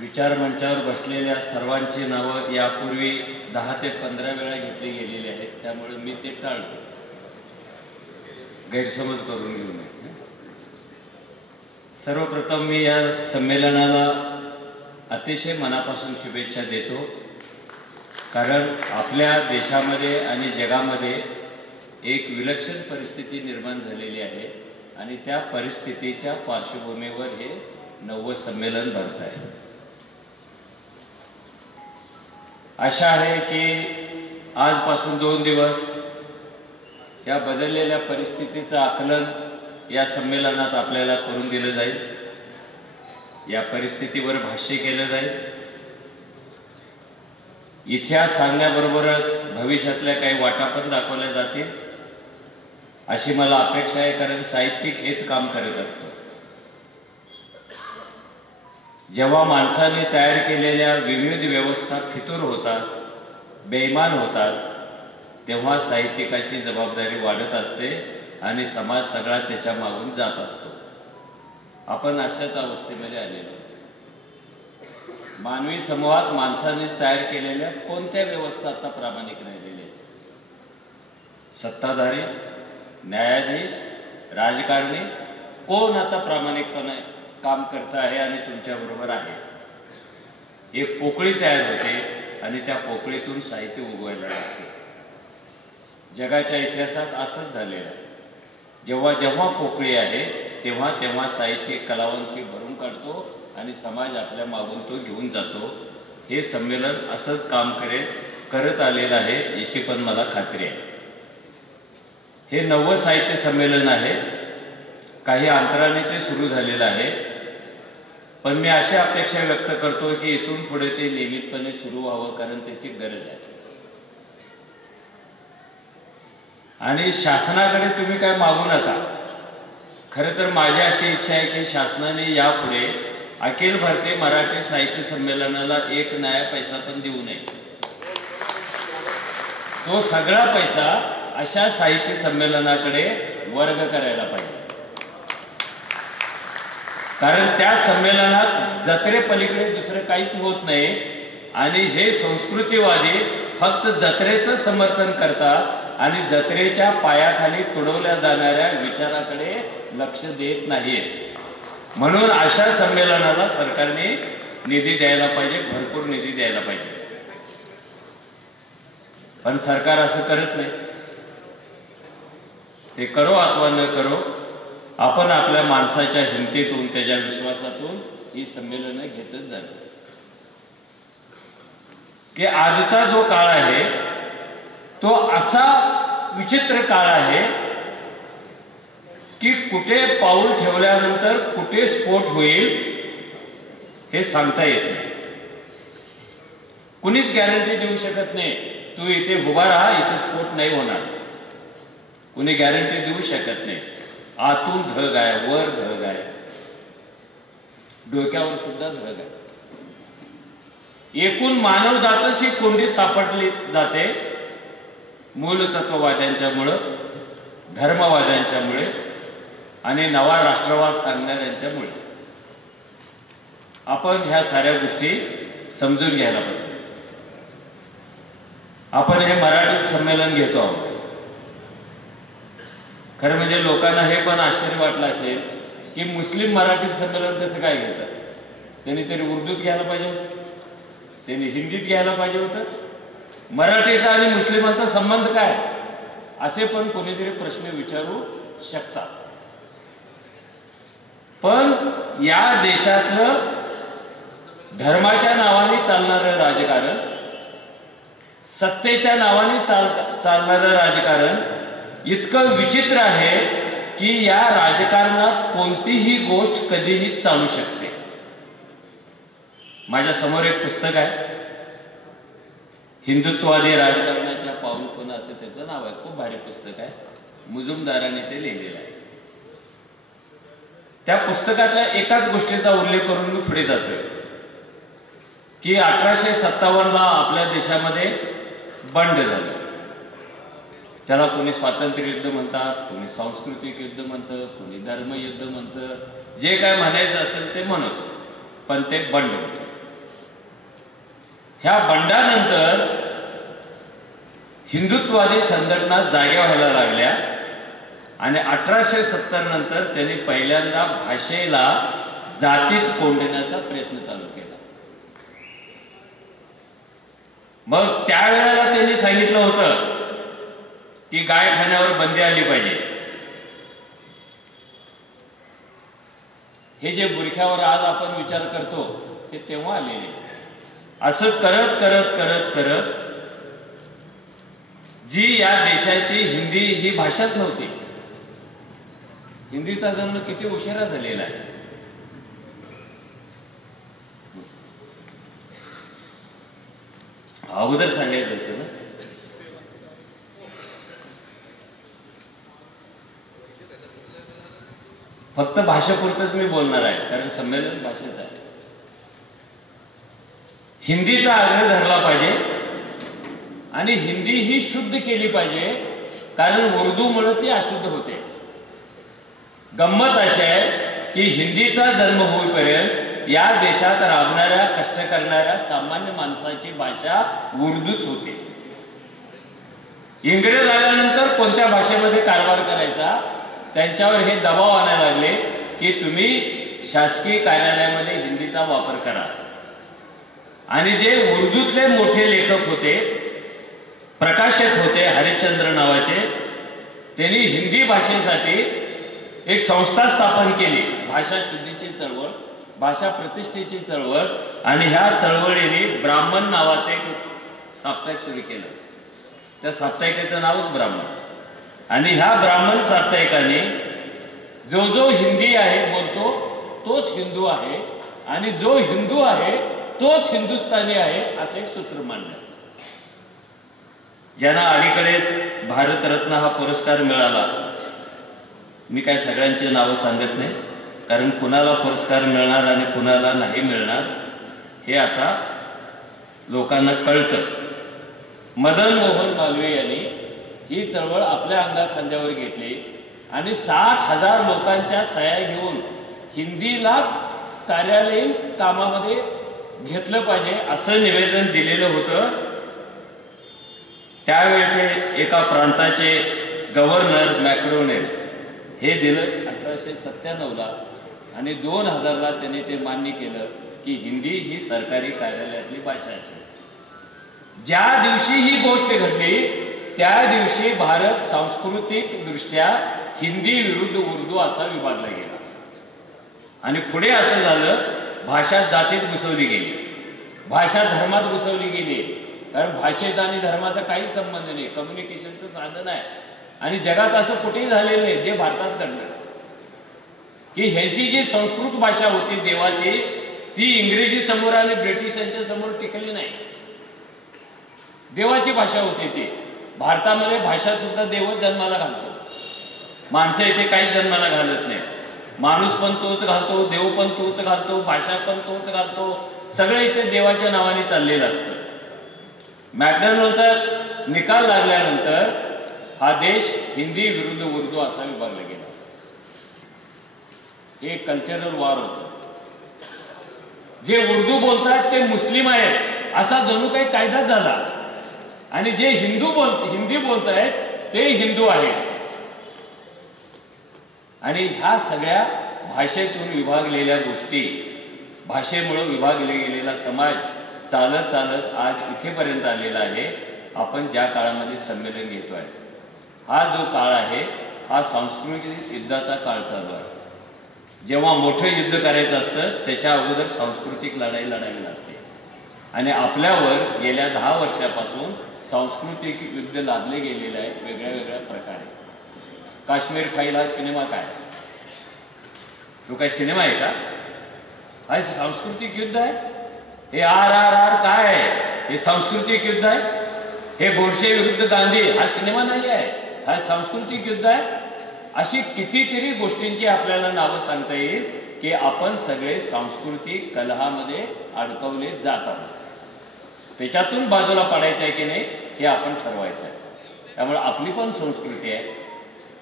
विचार मंचावर बसलेल्या सर्वांची नावं यापूर्वी 10 ते 15 वेळा घेतली गेलेली आहेत, त्यामुळे मी ते टाळतो, गैरसमज करून घेऊ नये। सर्वप्रथम मी या संमेलनाला अतिशय मनापासून शुभेच्छा देतो, कारण आपल्या देशामध्ये आणि जगामध्ये एक विलक्षण परिस्थिती निर्माण झालेली आहे आणि त्या परिस्थितीच्या पार्श्वभूमीवर हे 9वे संमेलन भरत आहे। आशा आहे की आजपासून 2 दिवस या बदललेल्या परिस्थितीचं आकलन या संमेलनात आपल्याला करून दिलं जाईल, या परिस्थितीवर भाष्य केलं जाईल। इतिहास सांगण्याबरोबरच भविष्यातल्या काही वाटा पण दाखवल्या जातील अशी मला अपेक्षा आहे, कारण साहित्यिक हेच काम करत असतो। जेव्हा माणसाने तयार केलेल्या विविध व्यवस्था फितूर होतात, बेईमान होतात, तेव्हा साहित्यिकाची जबाबदारी वाढत असते आणि समाज सगळा त्याच्या मागून जात असतो। आपण अशाच अवस्थेमध्ये आलेलो आहोत। मानवी समूहात माणसानेच तयार केलेल्या कोणत्या व्यवस्था आता प्रामाणिक राहिलेल्या आहेत? सत्ताधारी, न्यायाधीश, राजकारणी, कोण आता प्रामाणिकपणे काम करत आहे आणि तुमच्याबरोबर आहे? एक पोकळी तयार होते आणि त्या पोकळीतून साहित्य उगवायला लागते। जगाच्या इतिहासात असंच झालेलं आहे। जेव्हा जेव्हा पोकळी आहे तेव्हा तेव्हा साहित्य कलावंती भरून काढतो आणि समाज आपल्या मागून तो घेऊन जातो। हे संमेलन असंच काम करत आलेलं आहे, याची पण मला खात्री आहे। हे 9वे साहित्य संमेलन आहे, काही अंतराने ते सुरू झालेलं आहे, पण मी अशी अपेक्षा व्यक्त करतो की इथून पुढे ते नियमितपणे सुरू व्हावं, कारण त्याची गरज आहे। आणि शासनाकडे तुम्ही काय मागू नका। खरं तर माझी अशी इच्छा आहे की शासनाने यापुढे अखिल भारतीय मराठी साहित्य संमेलनाला 1 नया पैसा पण देऊ नये। तो सगळा पैसा अशा साहित्य संमेलनाकडे वर्ग करायला पाहिजे, कारण त्या संमेलनात जत्रेपलीकडे दुसरं काहीच होत नाही आणि हे संस्कृतीवादी फक्त जत्रेचं समर्थन करतात आणि जत्रेच्या पायाखाली तुडवल्या जाणाऱ्या विचाराकडे लक्ष देत नाहीत। म्हणून अशा संमेलनाला सरकारने निधी द्यायला पाहिजे, भरपूर निधी द्यायला पाहिजे, पण सरकार असं करत नाही। ते करो अथवा न करो, आपण आपल्या माणसाच्या हिमतीतून, त्याच्या विश्वासातून ही संमेलनं घेतच जातो। की आजचा जो काळ आहे तो असा विचित्र काळ आहे की कुठे पाऊल ठेवल्यानंतर कुठे स्फोट होईल हे सांगता येत नाही। कुणीच गॅरंटी देऊ शकत नाही, तू इथे उभा राहा, इथे स्फोट नाही होणार, कुणी गॅरंटी देऊ शकत नाही। आतून धग आहे, वर धग आहे, डोक्यावर सुद्धा धग आहे। एकूण मानव जातच ही कोंडी सापडली जाते मूलतत्ववाद्यांच्यामुळे, धर्मवाद्यांच्यामुळे आणि नवा राष्ट्रवाद सांगणाऱ्यांच्यामुळे। आपण ह्या साऱ्या गोष्टी समजून घ्यायला पाहिजे। आपण हे मराठी संमेलन घेतो आहोत, खरं म्हणजे लोकांना हे पण आश्चर्य वाटलं असेल की मुस्लिम मराठी संमेलन कसं काय घेतात? त्यांनी तरी उर्दूत घ्यायला पाहिजे होतं, त्यांनी हिंदीत घ्यायला पाहिजे होतं। मराठीचा आणि मुस्लिमांचा संबंध काय, असे पण कोणीतरी प्रश्न विचारू शकतात। पण या देशातलं धर्माच्या नावाने चालणारं राजकारण, सत्तेच्या नावाने चालणारं राजकारण इतकं विचित्र आहे की या राजकारणात कोणतीही गोष्ट कधीही चालू शकते। माझ्या समोर एक पुस्तक आहे, हिंदुत्ववादी राजकारणाच्या पाऊलखुणा असं त्याचं नाव आहे, खूप भारी पुस्तक आहे, मुजुमदाराने ते लिहिलेलं आहे। त्या पुस्तकातल्या एकाच गोष्टीचा उल्लेख करून मी पुढे जातोय की 1857ला आपल्या देशामध्ये बंड झालं, त्याला कोणी स्वातंत्र्य युद्ध म्हणतात, कोणी सांस्कृतिक युद्ध म्हणतं, कोणी धर्मयुद्ध म्हणतं, जे काय म्हणायचं असेल ते म्हणत, पण ते बंड होतं. ह्या बंडानंतर हिंदुत्ववादी संघटना जाग्या व्हायला लागल्या आणि 1870 नंतर त्यांनी पहिल्यांदा भाषेला जातीत कोंडण्याचा प्रयत्न चालू केला. मग त्यावेळेला त्यांनी सांगितलं होतं की गाय खाण्यावर बंदी आली पाहिजे. हे जे बुरख्यावर आज आपण विचार करतो हे तेव्हा आलेले. असं करत करत करत करत जी या देशाची हिंदी ही भाषाच नव्हती. हिंदीचा जन्म किती उशिरा झालेला आहे. अगोदर सांगायचं होतं ना. फक्त भाषेपुरतच मी बोलणार आहे कारण संमेलन भाषेच आहे. हिंदीचा आग्रह धरला पाहिजे आणि हिंदी ही शुद्ध केली पाहिजे कारण उर्दूमुळे ती अशुद्ध होते. गंमत अशी आहे की हिंदीचा जन्म होईपर्यंत या देशात राबणाऱ्या कष्ट करणाऱ्या सामान्य माणसाची भाषा उर्दूच होती. इंग्रज आल्यानंतर कोणत्या भाषेमध्ये कारभार करायचा त्यांच्यावर हे दबाव आणायला लागले की तुम्ही शासकीय कार्यालयामध्ये हिंदीचा वापर करा. आणि जे उर्दूतले मोठे लेखक होते, प्रकाशक होते हरिश्चंद्र नावाचे, त्यांनी हिंदी भाषेसाठी एक संस्था स्थापन केली, भाषा शुद्धीची चळवळ, भाषा प्रतिष्ठेची चळवळ. आणि ह्या चळवळीने ब्राह्मण नावाचे एक साप्ताहिक सुरू केलं. त्या साप्ताहिकाचं नावच ब्राह्मण. आणि ह्या ब्राह्मण साप्ताहिकाने जो जो हिंदी आहे बोलतो तोच हिंदू आहे आणि जो हिंदू आहे तोच हिंदुस्थानी आहे असं एक सूत्र मांडलं. ज्यांना अलीकडेच भारतरत्न हा पुरस्कार मिळाला, मी काय सगळ्यांची नावं सांगत नाही कारण कुणाला पुरस्कार मिळणार आणि कुणाला नाही मिळणार हे आता लोकांना कळतं. मदन मोहन मालवीय यांनी ही चळवळ आपल्या अंगाखांद्यावर घेतली आणि 60,000 लोकांच्या सह्या घेऊन हिंदीलाच कार्यालयीन कामामध्ये घेतलं पाहिजे असं निवेदन दिलेलं होतं. त्यावेळेचे एका प्रांताचे गव्हर्नर मॅकडोनेल हे दिलं 1897ला आणि 2000ला त्यांनी ते मान्य केलं की हिंदी ही सरकारी कार्यालयातली भाषा असेल. ज्या दिवशी ही गोष्ट घडली त्या दिवशी भारत सांस्कृतिक दृष्ट्या हिंदी विरुद्ध उर्दू असा विभागला गेला. आणि पुढे असं झालं, भाषा जातीत घुसवली गेली, भाषा धर्मात घुसवली गेली. कारण भाषेचा आणि धर्माचा काही संबंध नाही, कम्युनिकेशनचं साधन आहे. आणि जगात असं कुठेही झालेलं नाही जे भारतात घडलं की ह्यांची जी संस्कृत भाषा होती देवाची ती इंग्रजी समोर आणि ब्रिटिशांच्या समोर टिकली नाही. देवाची भाषा होती ती. भारतामध्ये भाषा सुद्धा देवच जन्माला घालतो, माणसं इथे काहीच जन्माला घालत नाही. माणूस पण तोच घालतो, देव पण तोच घालतो, भाषा पण तोच घालतो, सगळं इथे देवाच्या नावाने चाललेलं असतं. मॅकडोनलचा निकाल लागल्यानंतर हा देश हिंदी विरुद्ध उर्दू असा विभागला गेला. हे कल्चरल वॉर होतं. जे उर्दू बोलतात ते मुस्लिम आहेत असा जणू काही कायदाच झाला आणि जे हिंदी बोलतायत ते हिंदू आहेत. आणि ह्या सगळ्या भाषेतून विभागलेल्या गोष्टी, भाषेमुळे विभागले गेलेला समाज चालत चालत आज इथेपर्यंत आलेला आहे. आपण ज्या काळामध्ये संमेलन घेतो आहे हा जो काळ आहे हा सांस्कृतिक युद्धाचा काळ चालू आहे. जेव्हा मोठं युद्ध करायचं असतं त्याच्या अगोदर सांस्कृतिक लढाई लढावी लागते. आणि आपल्यावर गेल्या 10 वर्षापासून सांस्कृतिक युद्ध लादले गेलेलं आहे वेगळ्या वेगळ्या प्रकारे. काश्मीर फाईल हा सिनेमा काय? तो काय सिनेमा आहे का? हा सांस्कृतिक युद्ध आहे. हे RRR काय आहे? हे सांस्कृतिक युद्ध आहे. हे गोडसे विरुद्ध गांधी हा सिनेमा नाही आहे, हा सांस्कृतिक युद्ध आहे. अशी कितीतरी गोष्टींची आपल्याला नावं सांगता येईल की आपण सगळे सांस्कृतिक कलहामध्ये अडकवले जात आहोत. त्याच्यातून बाजूला पडायचं आहे की नाही हे आपण ठरवायचं आहे. त्यामुळे आपली पण संस्कृती आहे.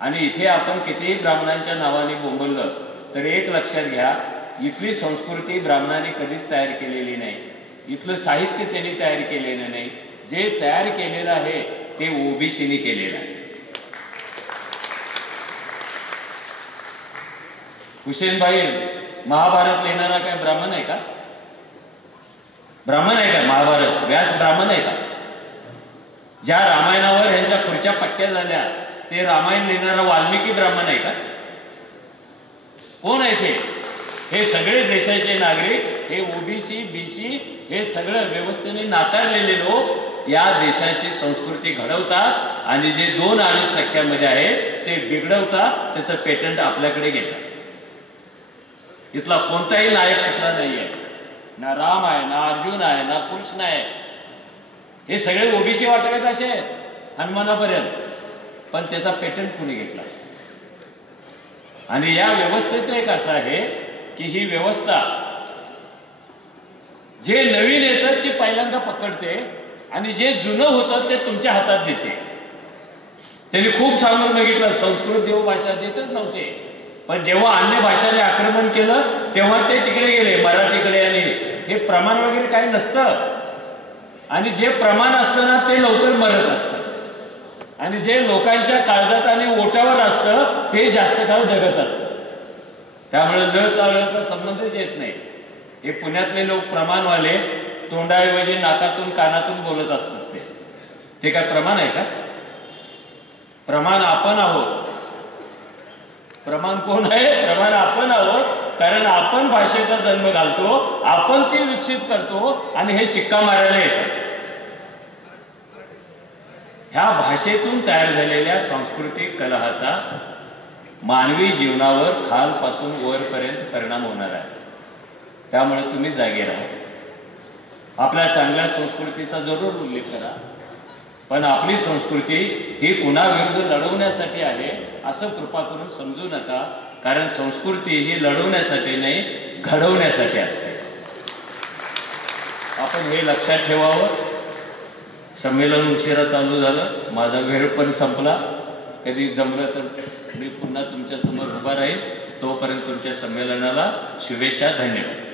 आणि इथे आपण कितीही ब्राह्मणांच्या नावाने बोंबललं तर एक लक्षात घ्या, इथली संस्कृती ब्राह्मणांनी कधीच तयार केलेली नाही. इथलं साहित्य त्यांनी तयार केलेलं नाही. जे तयार केलेलं आहे ते ओबीसीनी केलेलं आहे. हुसेनभाई महाभारत लिहिणारा काय ब्राह्मण आहे का? ब्राह्मण आहे का? महाभारत व्यास ब्राह्मण आहे का? ज्या रामायणावर यांच्या खुर्च्या पट्ट्या झाल्या ते रामायण लिहिणारा वाल्मिकी ब्राह्मण आहे का? कोण आहे ते? हे सगळे देशाचे नागरिक, हे ओबीसी बीसी, हे सगळं व्यवस्थेने नाकारलेले लोक या देशाची संस्कृती घडवतात आणि जे 2-2.5% आहे ते बिघडवतात, त्याचं पेटंट आपल्याकडे घेतात. इथला कोणताही नायक तिथला नाही आहे, ना राम आहे, ना अर्जुन आहे, ना कृष्ण आहे. हे सगळे ओबीसी वाटावेत असे आहेत हनुमानापर्यंत, पण त्याचा पेटंट कुणी घेतला? आणि या व्यवस्थेचं एक असं आहे की ही व्यवस्था जे नवीन येतं ती पहिल्यांदा पकडते आणि जे जुनं होतं ते तुमच्या हातात देते. त्यांनी खूप सांगून बघितलं संस्कृत देव भाषा देतच नव्हते, पण जेव्हा अन्य भाषाने आक्रमण केलं तेव्हा ते तिकडे गेले मराठीकडे. आणि हे प्रमाण वगैरे काही नसतं, आणि जे प्रमाण असतं ना ते लवकर मरत असतं, आणि जे लोकांच्या काळजात आणि ओटावर असतं ते जास्त काळ जगत असतं. त्यामुळे लळचा संबंधच येत नाही. हे पुण्यातले लोक प्रमाणवाले तोंडाऐवजी नाकातून कानातून बोलत असतात. ते काय प्रमाण आहे का? प्रमाण आपण आहोत. प्रमाण कोण आहे? प्रमाण आपण आहोत, कारण आपण भाषेचा जन्म घालतो, आपण ती विकसित करतो आणि हे शिक्का मारायला येतात. ह्या भाषेतून तयार झालेल्या सांस्कृतिक कलहाचा मानवी जीवनावर खालपासून वरपर्यंत परिणाम होणार आहे. त्यामुळे तुम्ही जागे राहा. आपल्या चांगल्या संस्कृतीचा जरूर उल्लेख करा, पण आपली संस्कृती ही कुणाविरुद्ध लढवण्यासाठी आहे असं कृपा करून समजू नका, कारण संस्कृती ही लढवण्यासाठी नाही, घडवण्यासाठी असते. आपण हे लक्षात ठेवावं. संमेलन उशिरा चालू झालं, माझा वेळ पण संपला. कधी जमलं तर मी पुन्हा तुमच्या समोर उभा राहील. तोपर्यंत तुमच्या संमेलनाला शुभेच्छा. धन्यवाद.